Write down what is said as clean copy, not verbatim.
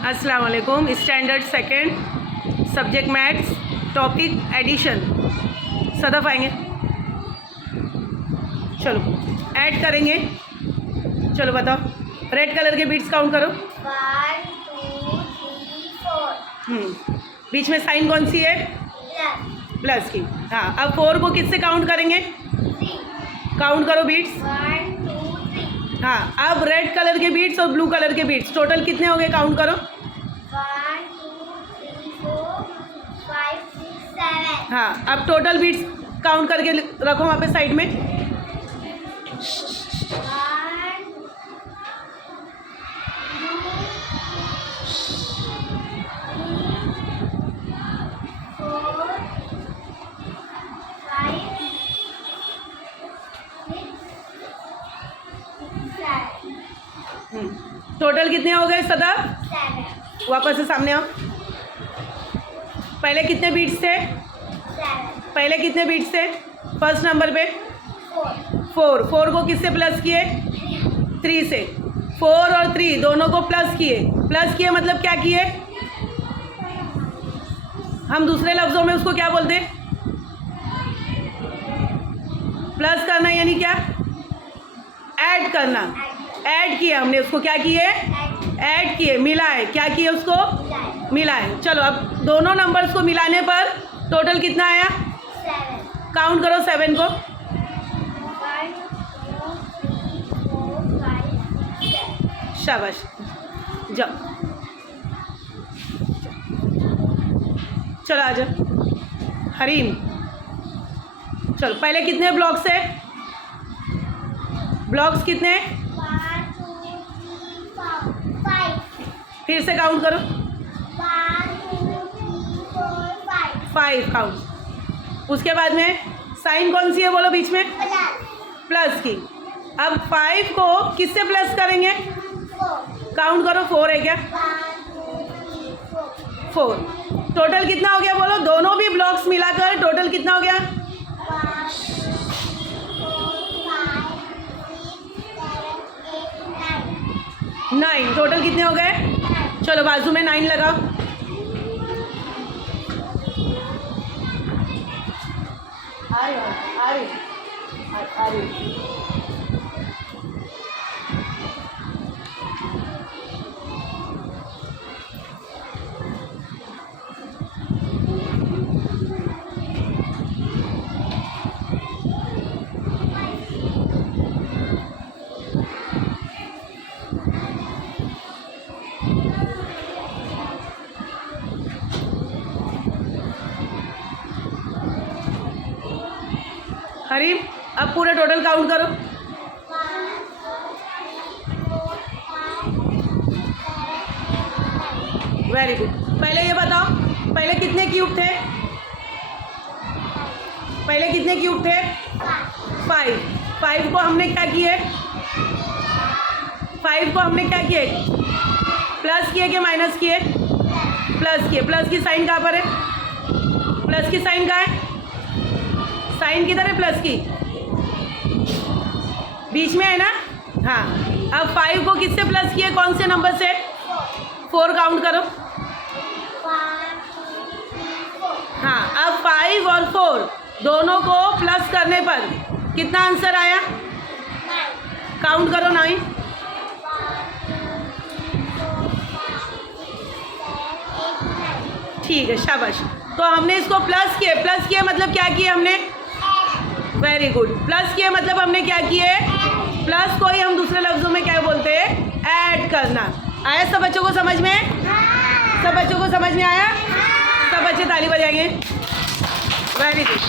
अस्सलाम वालेकुम। Standard second, subject maths, topic addition. Sadaf आएंगे, चलो ऐड करेंगे। चलो बताओ, रेड कलर के बीट्स काउंट करो। 1 2 3 4। बीच में साइन कौन सी है? प्लस की। हाँ, अब 4 को किससे काउंट करेंगे? 3। काउंट करो बीट्स। 1 2 3। हाँ, अब रेड कलर के बीट्स और ब्लू कलर के बीट्स टोटल कितने हो गए? काउंट करो। 1 2 3 4 5 6 7। हाँ, अब टोटल बीट्स काउंट करके रखो वहाँ पे साइड में। 1 2 3 4 5 6 7। टोटल कितने हो गए सदा? 7। वापस से सामने आओ। पहले कितने बीट्स थे? 7। पहले कितने बीट्स थे? फर्स्ट नंबर पे 4। 4 को किससे प्लस किए? 3 से। 4 और 3 दोनों को प्लस किए मतलब क्या किए? हम दूसरे लफ्ज़ों में उसको क्या बोलते हैं? प्लस करना यानी क्या? ऐड करना। ऐड किया हमने उसको, क्या किए? ऐड किए, मिलाए। क्या किए उसको? मिलाए। चलो अब दोनों नंबर्स को मिलाने पर टोटल कितना आया? 7। काउंट करो 7 को। 1 2 3 4 5 6। शाबाश, जाओ। चलो आ जाओ। हरीम, चलो पहले कितने ब्लॉक्स है? ब्लॉक्स कितने? 1 2 3 4 5। फिर से काउंट करो। 1 2 3 4 5। 5 काउंट। उसके बाद में साइन कौन सी है बोलो बीच में? प्लस की। अब 5 को किससे प्लस करेंगे? 4। काउंट करो। 4 है क्या? 1 2 3 4। 4। टोटल कितना हो गया बोलो? दोनों भी ब्लॉक्स मिलाकर टोटल कितना हो गया? 1 2 4 5 6 7 8 9। 9। टोटल कितने हो गए? चलो बाजू में 9 लगाओ। आ रही। हरीम, अब पूरा टोटल काउंट करो। 1 2 3 4 5 6 7 8 9। Very good. पहले ये बताओ, पहले कितने क्यूब थे? पहले कितने क्यूब थे? 5। 5 को हमने क्या किए? 5 को हमने क्या किए? प्लस किए कि माइनस किए? प्लस किए। प्लस की साइन कहाँ पर है? प्लस की साइन कहाँ है? साइन किधर है? प्लस की बीच में है ना? हाँ, अब 5 को किससे प्लस किए? कौन से नंबर से? 4 काउंट करो। 1 2 3 4। हाँ, अब 5 और 4 दोनों को प्लस करने पर कितना आंसर आया? 9। काउंट करो। 9। 1 2 3 4 5 6 7 8 9। ठीक है, शाबाश। तो हमने इसको प्लस किए मतलब क्या किए हमने? Very good. प्लस किए मतलब हमने क्या किए? प्लस को ही हम दूसरे लफ्जों में क्या बोलते हैं? ऐड करना। आया सब बच्चों को समझ में? सब बच्चों को समझ में आया? सब बच्चे ताली बजाएंगे। Very good.